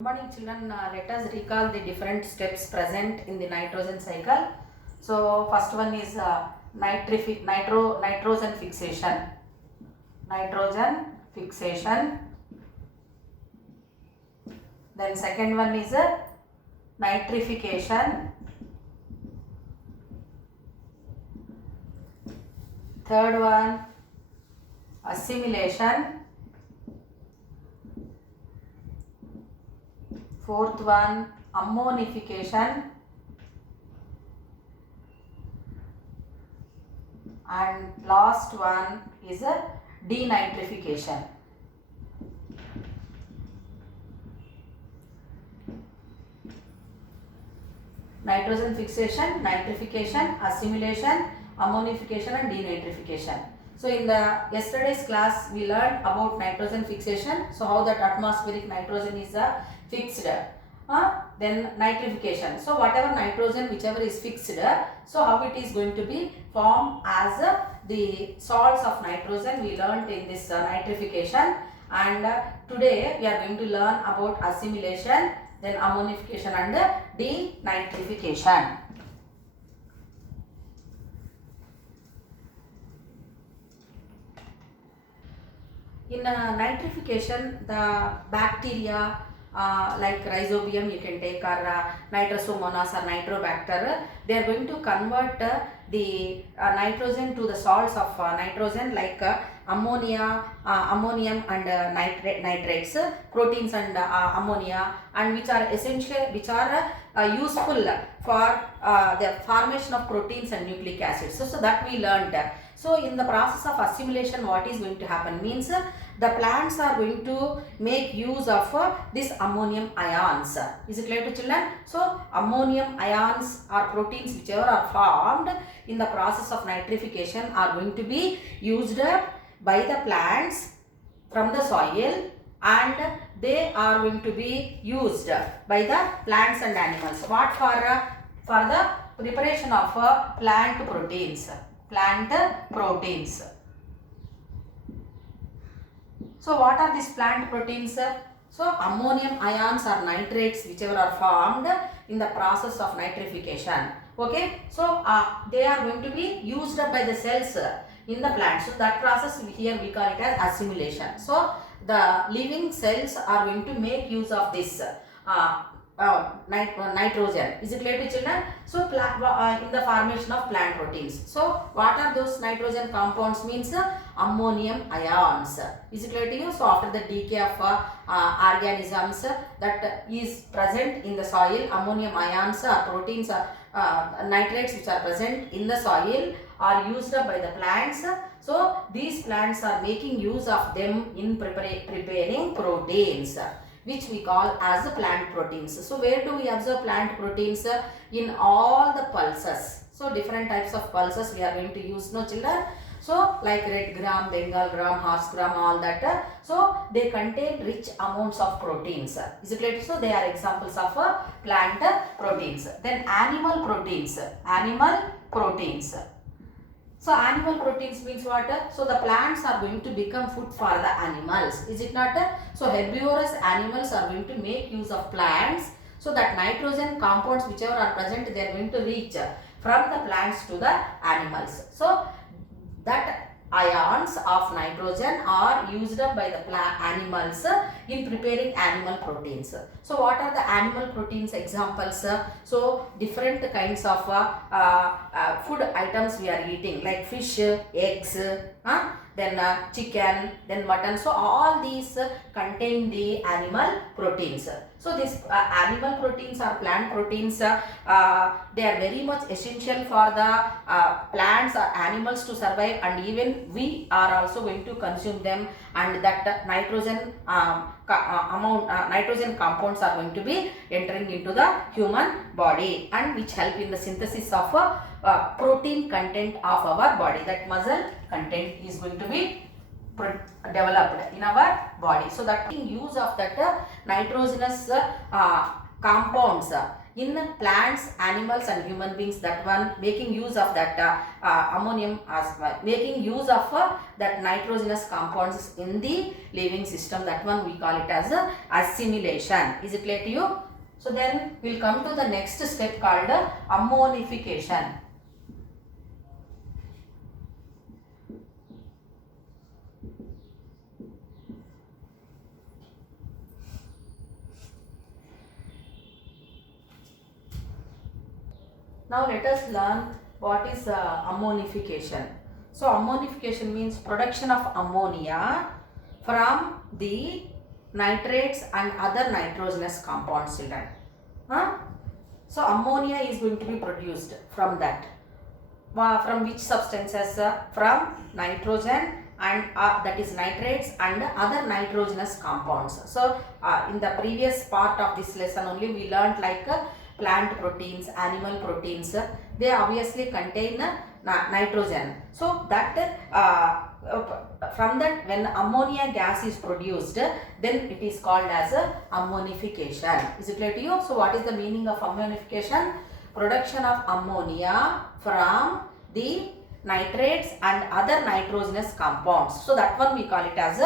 Good morning children, let us recall the different steps present in the nitrogen cycle. So first one is nitrogen fixation. Nitrogen fixation. Then second one is nitrification. Third one assimilation. Fourth one ammonification, and last one is a denitrification. Nitrogen fixation, nitrification, assimilation, ammonification and denitrification. So in the yesterday's class we learned about nitrogen fixation. So how that atmospheric nitrogen is fixed. Then nitrification. So whatever nitrogen whichever is fixed, so how it is going to be formed as the salts of nitrogen we learned in this nitrification. And today we are going to learn about assimilation, then ammonification and denitrification. In nitrification, the bacteria like rhizobium you can take, or nitrosomonas or nitrobacter, they are going to convert the nitrogen to the salts of nitrogen like ammonia, ammonium and nitrates, proteins and ammonia, and which are essential, which are useful for the formation of proteins and nucleic acids. So that we learned. So in the process of assimilation, what is going to happen means the plants are going to make use of this ammonium ions. Is it clear to children? So ammonium ions or proteins whichever are formed in the process of nitrification are going to be used by the plants from the soil, and they are going to be used by the plants and animals. What for the preparation of plant proteins. So what are these plant proteins? So ammonium ions or nitrates whichever are formed in the process of nitrification. Okay, so they are going to be used up by the cells in the plant. So that process here we call it as assimilation. So the living cells are going to make use of this nitrogen. Is it clear to children? So in the formation of plant proteins. So what are those nitrogen compounds means ammonium ions. Is it clear to you? So after the decay of organisms that is present in the soil, ammonium ions or proteins nitrates which are present in the soil are used up by the plants. So these plants are making use of them in preparing proteins, which we call as the plant proteins. So where do we observe plant proteins? In all the pulses. So different types of pulses we are going to use, no children? So like red gram, Bengal gram, horse gram, all that. So they contain rich amounts of proteins. Is it clear? So they are examples of plant proteins. Then animal proteins. So animal proteins means what? So the plants are going to become food for the animals. Is it not? So herbivorous animals are going to make use of plants. So that nitrogen compounds whichever are present, they are going to reach from the plants to the animals. So that ions of nitrogen are used up by the animals in preparing animal proteins. So what are the animal proteins examples? So different kinds of food items we are eating, like fish, eggs, then chicken, then mutton. So all these contain the animal proteins. So these animal proteins or plant proteins, they are very much essential for the plants or animals to survive, and even we are also going to consume them, and that nitrogen nitrogen compounds are going to be entering into the human body, and which help in the synthesis of protein content of our body. That muscle content is going to be developed in our body. So that use of that nitrogenous compounds in plants, animals and human beings, that one making use of that ammonium as well, making use of that nitrogenous compounds in the living system, that one we call it as assimilation. Is it clear to you? So then we'll come to the next step called ammonification. Now let us learn what is ammonification. So ammonification means production of ammonia from the nitrates and other nitrogenous compounds, children. So ammonia is going to be produced from that. From which substances? From nitrogen and that is nitrates and other nitrogenous compounds. So in the previous part of this lesson only we learned like plant proteins, animal proteins, they obviously contain nitrogen. So that from that, when ammonia gas is produced, then it is called as ammonification. Is it clear to you? So what is the meaning of ammonification? Production of ammonia from the nitrates and other nitrogenous compounds. So that one we call it as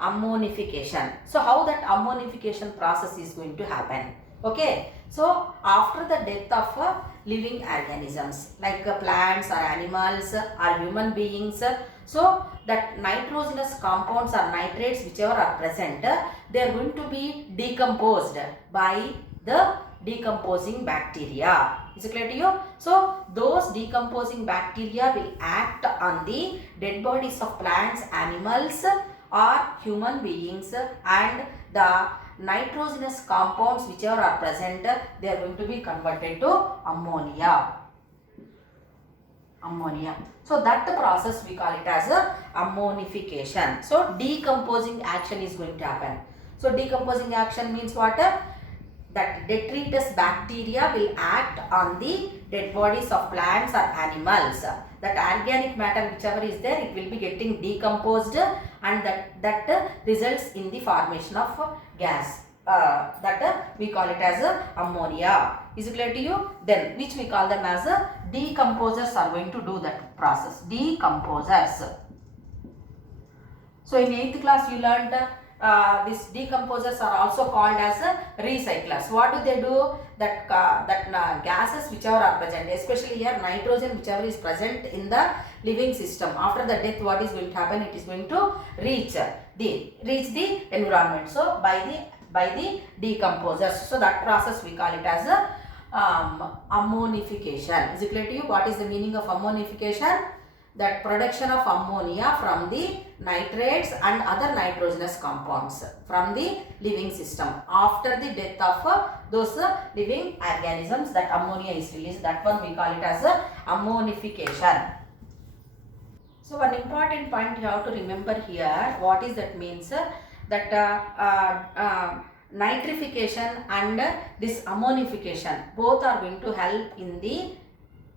ammonification. So how that ammonification process is going to happen? Okay, so after the death of living organisms like plants or animals or human beings, so that nitrogenous compounds or nitrates whichever are present, they are going to be decomposed by the decomposing bacteria. Is it clear to you? So those decomposing bacteria will act on the dead bodies of plants, animals or human beings, and the nitrogenous compounds whichever are present, they are going to be converted to ammonia. So that process we call it as ammonification. So decomposing action is going to happen. So decomposing action means what? That detritus bacteria will act on the dead bodies of plants or animals. That organic matter whichever is there, it will be getting decomposed, and that results in the formation of gas. That we call it as ammonia. Is it clear to you? Then which we call them as decomposers are going to do that process. Decomposers. So in 8th class you learned these decomposers are also called as recyclers. What do they do? That gases whichever are present, especially here nitrogen whichever is present in the living system, after the death what is going to happen? It is going to reach the environment. So by the decomposers. So that process we call it as ammonification. Is it clear to you? What is the meaning of ammonification? That production of ammonia from the nitrates and other nitrogenous compounds from the living system. After the death of those living organisms, that ammonia is released. That one we call it as ammonification. So one important point you have to remember here, what is that means? That nitrification and this ammonification both are going to help in the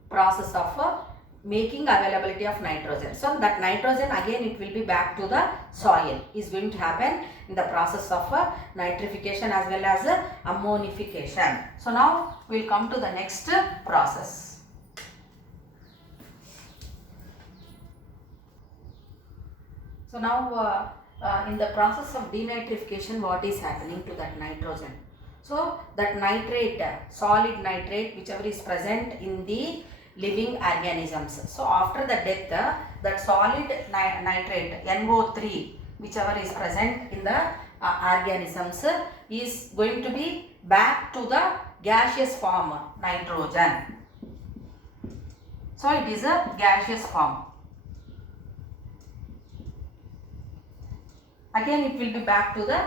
process of making availability of nitrogen. So that nitrogen again it will be back to the soil, is going to happen in the process of nitrification as well as ammonification. So now we will come to the next process. So now in the process of denitrification, what is happening to that nitrogen? So that nitrate, solid nitrate whichever is present in the living organisms. So after the death, that solid nitrate NO3 whichever is present in the organisms is going to be back to the gaseous form nitrogen. So it is a gaseous form. Again it will be back to the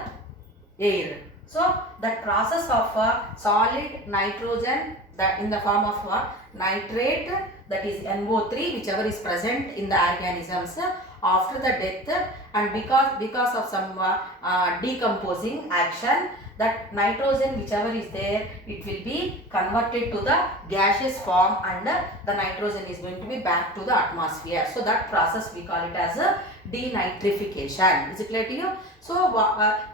air. So that process of solid nitrogen, that in the form of nitrate, that is NO3 whichever is present in the organisms after the death, and because of some decomposing action, that nitrogen whichever is there, it will be converted to the gaseous form and the nitrogen is going to be back to the atmosphere. So that process we call it as denitrification. Is it clear to you? So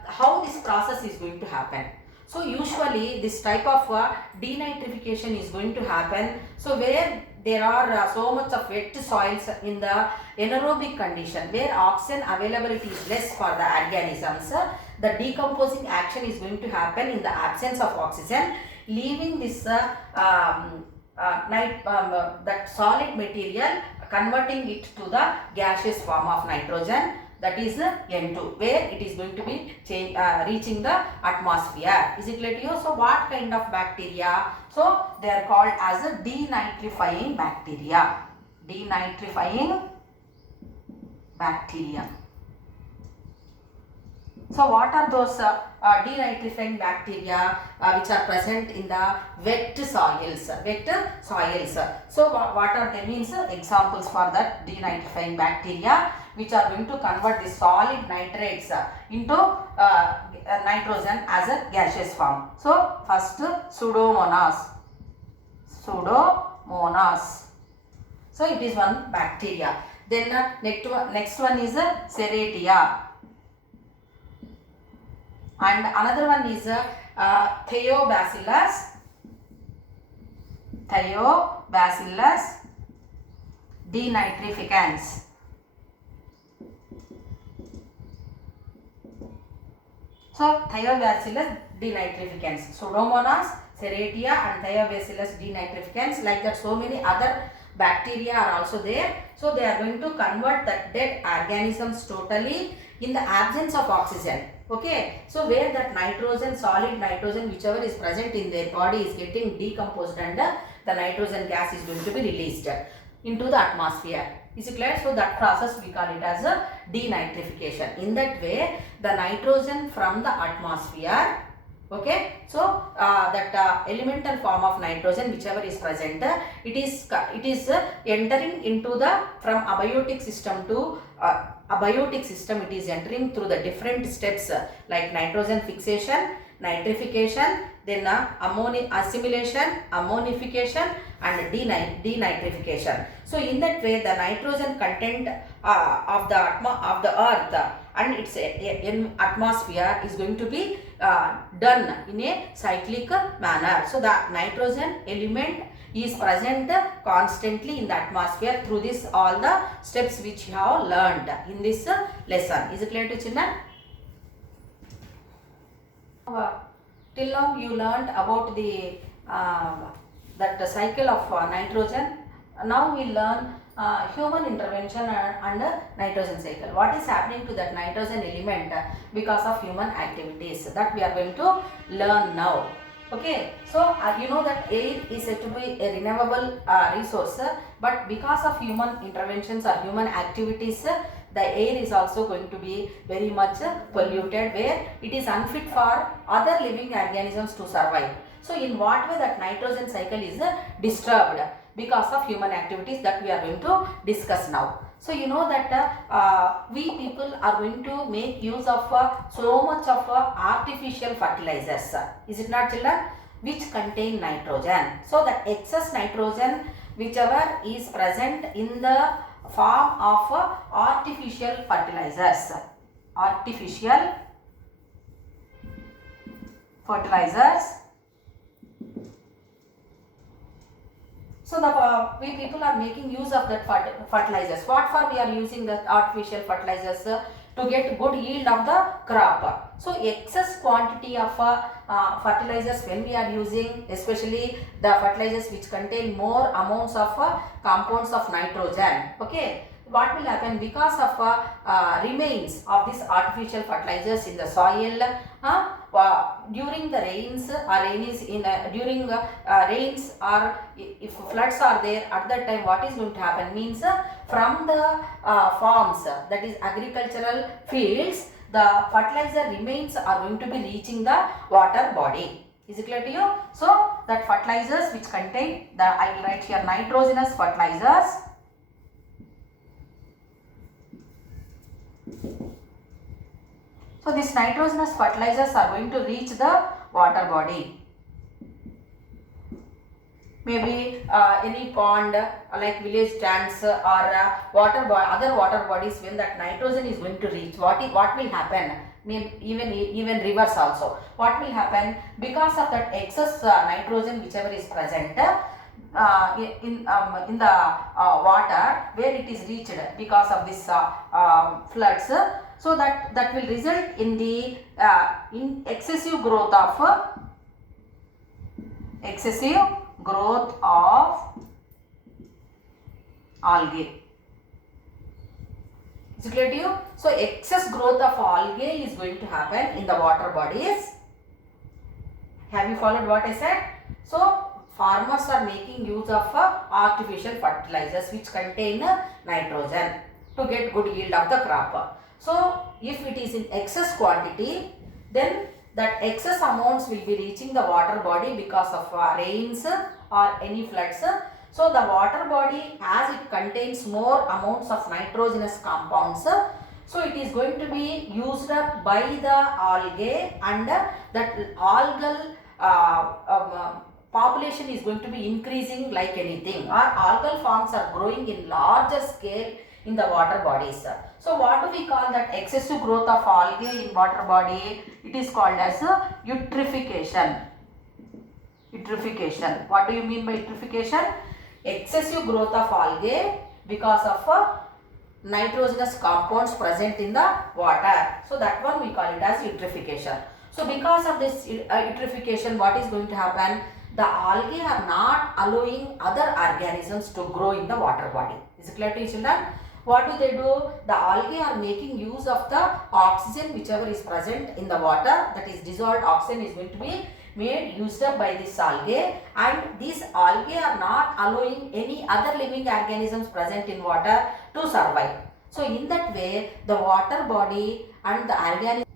how this process is going to happen? So usually this type of denitrification is going to happen. So where there are so much of wet soils in the anaerobic condition, where oxygen availability is less for the organisms, the decomposing action is going to happen in the absence of oxygen, leaving this that solid material, converting it to the gaseous form of nitrogen, that is N2, where it is going to be reaching the atmosphere. Is it clear to you? So what kind of bacteria? So they are called as a denitrifying bacteria. Denitrifying bacteria. So what are those denitrifying bacteria which are present in the wet soils? Wet soils. So what are they? Means examples for that denitrifying bacteria which are going to convert the solid nitrates into nitrogen as a gaseous form. So first Pseudomonas. Pseudomonas. So it is one bacteria. Then next one is Serratia. And another one is Thiobacillus. Thiobacillus denitrificans. So Thiobacillus denitrificans, Pseudomonas, Serratia and Thiobacillus denitrificans, like that so many other bacteria are also there. So they are going to convert the dead organisms totally in the absence of oxygen. Okay, so where that nitrogen, solid nitrogen, whichever is present in their body is getting decomposed and the nitrogen gas is going to be released into the atmosphere. Is it clear? So that process we call it as a denitrification. In that way, the nitrogen from the atmosphere, okay, so that elemental form of nitrogen whichever is present, it is entering into the from abiotic system to abiotic system. It is entering through the different steps like nitrogen fixation, nitrification, then assimilation, ammonification and denitrification. So in that way the nitrogen content of the earth and its in atmosphere is going to be done in a cyclic manner. So the nitrogen element is present constantly in the atmosphere through this all the steps which you have learned in this lesson. Is it clear to children? Till now you learned about the that cycle of nitrogen. Now we learn human intervention and nitrogen cycle. What is happening to that nitrogen element because of human activities, that we are going to learn now. Okay, so you know that air is said to be a renewable resource, but because of human interventions or human activities, the air is also going to be very much polluted, where it is unfit for other living organisms to survive. So in what way that nitrogen cycle is disturbed because of human activities, that we are going to discuss now. So you know that we people are going to make use of so much of artificial fertilizers. Is it not, children? Which contain nitrogen. So the excess nitrogen whichever is present in the form of artificial fertilizers. Artificial fertilizers. So the we people are making use of that fertilizers. What for we are using the artificial fertilizers? To get good yield of the crop. So excess quantity of fertilizers when we are using, especially the fertilizers which contain more amounts of compounds of nitrogen. Okay, what will happen because of remains of these artificial fertilizers in the soil during the rains or during rains, or if floods are there at that time, what is going to happen means from the farms, that is agricultural fields, the fertilizer remains are going to be reaching the water body. Is it clear to you? So that fertilizers which contain the, I will write here, nitrogenous fertilizers. So these nitrogenous fertilizers are going to reach the water body. Maybe any pond like village tanks or other water bodies, when that nitrogen is going to reach, what will happen even rivers also. What will happen? Because of that excess nitrogen whichever is present in the water where it is reached because of this floods, so that will result in the in excessive growth of algae. Is it clear to you? So excess growth of algae is going to happen in the water bodies. Have you followed what I said? So farmers are making use of artificial fertilizers which contain nitrogen to get good yield of the crop. So if it is in excess quantity, then that excess amounts will be reaching the water body because of rains or any floods. So the water body, as it contains more amounts of nitrogenous compounds, so it is going to be used up by the algae, and that algal population is going to be increasing like anything, or algal forms are growing in larger scale in the water bodies. So what do we call that excessive growth of algae in water body? It is called as eutrophication. Eutrophication. What do you mean by eutrophication? Excessive growth of algae because of nitrogenous compounds present in the water. So that one we call it as eutrophication. So because of this eutrophication, what is going to happen? The algae are not allowing other organisms to grow in the water body. Is it clear to you, children? What do? The algae are making use of the oxygen whichever is present in the water, that is dissolved oxygen is going to be used up by this algae, and these algae are not allowing any other living organisms present in water to survive. So in that way the water body and the organisms,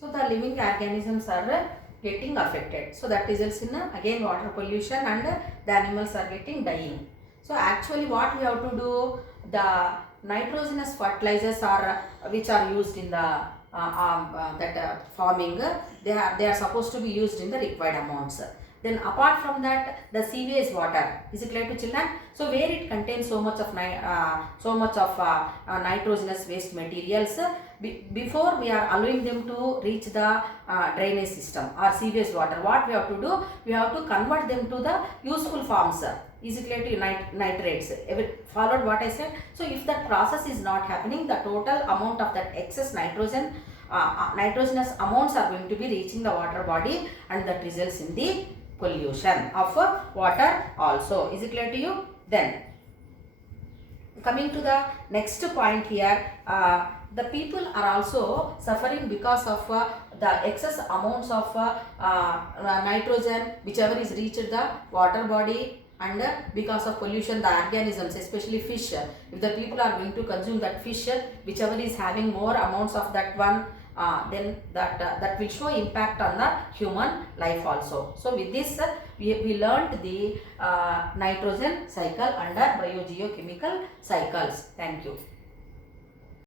so the living organisms are getting affected. So that results in again water pollution, and the animals are getting dying. So actually what we have to do, the nitrogenous fertilizers are which are used in the farming, they are supposed to be used in the required amounts. Then apart from that, the sewage water, is it clear to children? So where it contains so much of nitrogenous waste materials, before we are allowing them to reach the drainage system or sewage water, what we have to do, we have to convert them to the useful forms. Is it clear to you? Nitrates. Followed what I said? So if that process is not happening, the total amount of that excess nitrogen nitrogenous amounts are going to be reaching the water body, and that results in the pollution of water also. Is it clear to you? Then coming to the next point here, the people are also suffering because of the excess amounts of nitrogen whichever is reached the water body, and because of pollution the organisms, especially fish, if the people are going to consume that fish whichever is having more amounts of that one, then that will show impact on the human life also. So with this we learnt the nitrogen cycle under biogeochemical cycles. Thank you.